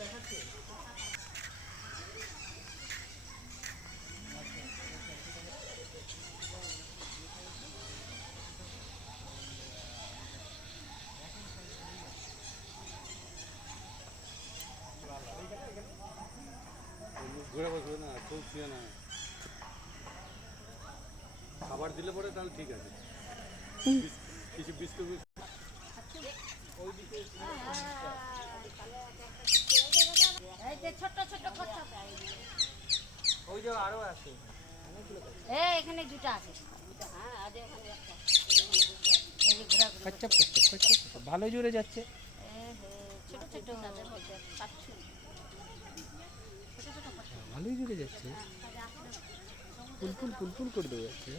দেখাচ্ছে ঘুরে বসবে না, চলছে না, খাবার দিলে পরে তাহলে ঠিক আছে। কিছু বিস্কুট ছোট ছোট ওই যে আরো আছে এখানে দুটো আছে। ভালোই জুড়ে যাচ্ছে। ছোট ছোট ভালোই জুড়ে যাচ্ছে, ফুল ফুল ফুল ফুল করে দেওয়া যাচ্ছে।